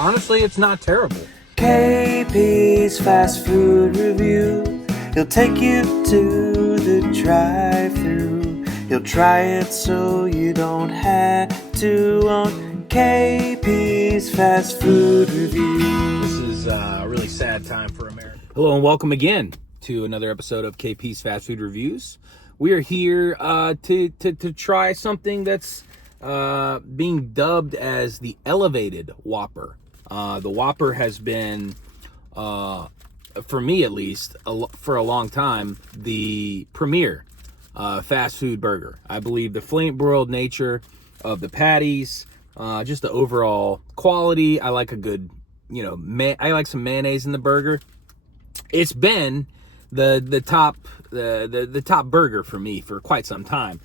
honestly, it's not terrible. KP's Fast Food Review. He'll take you to the drive-thru. He'll try it so you don't have to on KP's Fast Food Review. This is a really sad time for America. Hello and welcome again to another episode of KP's Fast Food Reviews. We are here to try something that's being dubbed as the elevated Whopper. The Whopper has been, for me at least, for a long time, the premier fast food burger. I believe the flame-broiled nature of the patties, just the overall quality. I like a good, I like some mayonnaise in the burger. It's been the top burger for me for quite some time.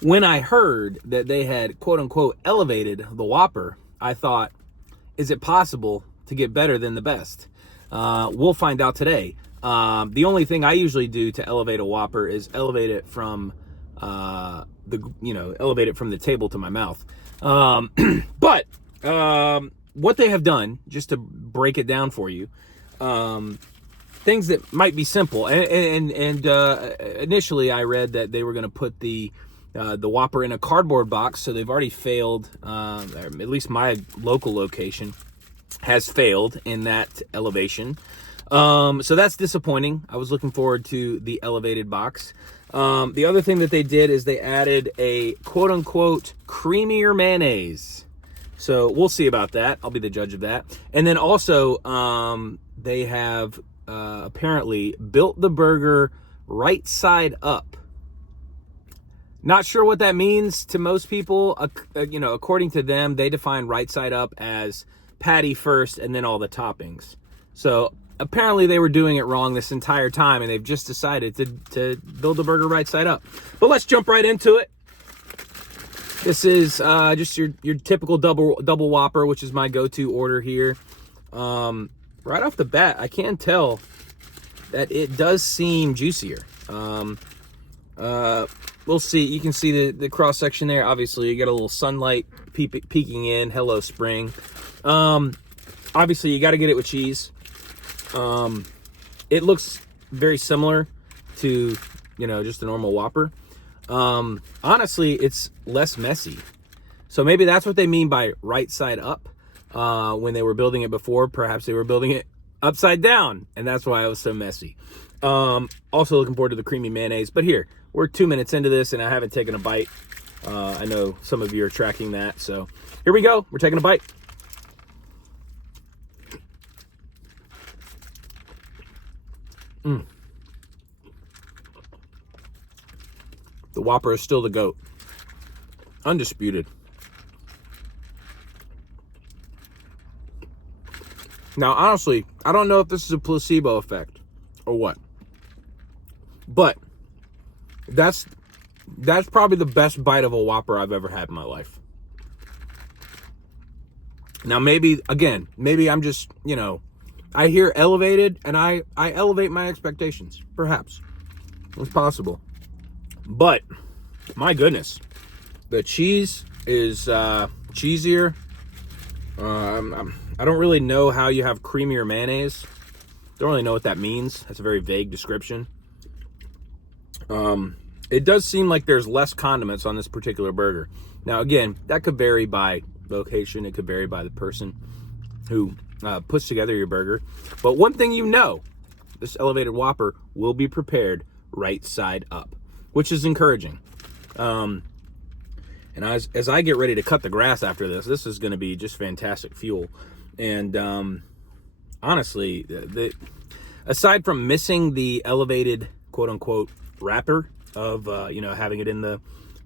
When I heard that they had quote unquote elevated the Whopper, I thought, is it possible to get better than the best? We'll find out today. The only thing I usually do to elevate a Whopper is elevate it from elevate it from the table to my mouth. But what they have done, just to break it down for you, things that might be simple. And initially I read that they were going to put the Whopper in a cardboard box, so they've already failed. At least my local location has failed in that elevation. So that's disappointing. I was looking forward to the elevated box. The other thing that they did is they added a quote unquote creamier mayonnaise. So we'll see about that. I'll be the judge of that. And then also, they have apparently built the burger right side up. Not sure what that means to most people. According to them, they define right side up as patty first and then all the toppings. So apparently they were doing it wrong this entire time, and they've just decided to build the burger right side up. But let's jump right into it. This is just your typical double Whopper, which is my go-to order here. Right off the bat, I can tell that it does seem juicier. We'll see. You can see the cross section there. Obviously, you got a little sunlight peeking in. Hello, spring. Obviously, you got to get it with cheese. It looks very similar to just a normal Whopper. Honestly, it's less messy. So maybe that's what they mean by right side up. When they were building it before, perhaps they were building it upside down, and that's why it was so messy. Also looking forward to the creamy mayonnaise. But here, we're 2 minutes into this, and I haven't taken a bite. I know some of you are tracking that, so here we go. We're taking a bite. The Whopper is still the GOAT. Undisputed. Now, honestly, I don't know if this is a placebo effect or what, but that's probably the best bite of a Whopper I've ever had in my life. Now, maybe I'm just, I hear elevated and I elevate my expectations. Perhaps. It's possible. But, my goodness, the cheese is cheesier. I don't really know how you have creamier mayonnaise. Don't really know what that means. That's a very vague description. It does seem like there's less condiments on this particular burger. Now, again, that could vary by location. It could vary by the person who puts together your burger. But one thing this elevated Whopper will be prepared right side up, which is encouraging. And as I get ready to cut the grass after this is going to be just fantastic fuel. And honestly, aside from missing the elevated quote unquote wrapper of having it in the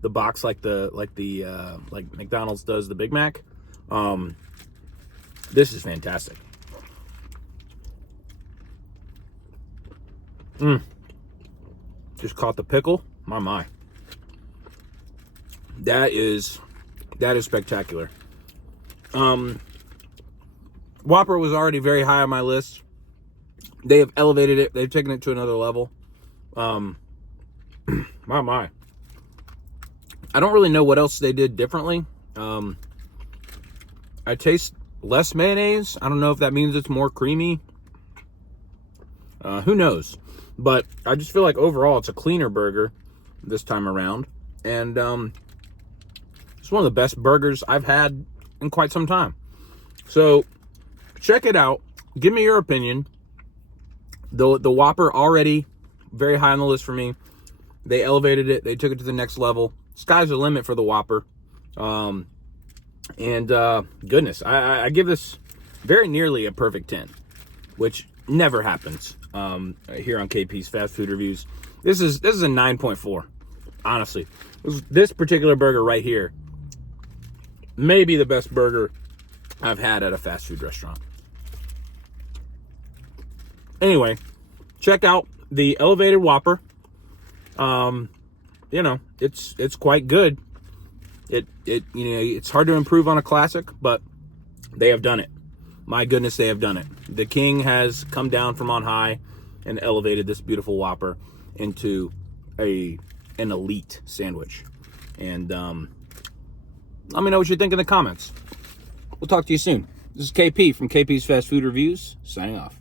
box like McDonald's does the Big Mac, this is fantastic. Just caught the pickle. My. That is spectacular. Whopper was already very high on my list. They have elevated it. They've taken it to another level. My. I don't really know what else they did differently. I taste less mayonnaise. I don't know if that means it's more creamy. Who knows? But I just feel like overall it's a cleaner burger this time around. And it's one of the best burgers I've had in quite some time. So check it out. Give me your opinion. The Whopper already very high on the list for me. They elevated it. They took it to the next level. Sky's the limit for the Whopper. Goodness, I give this very nearly a perfect 10, which never happens here on KP's Fast Food Reviews. This is a 9.4, honestly. This particular burger right here may be the best burger I've had at a fast food restaurant. Anyway, check out the elevated Whopper. You know, it's quite good. It's hard to improve on a classic, but they have done it. My goodness, they have done it. The king has come down from on high and elevated this beautiful Whopper into an elite sandwich. And let me know what you think in the comments. We'll talk to you soon. This is KP from KP's Fast Food Reviews, signing off.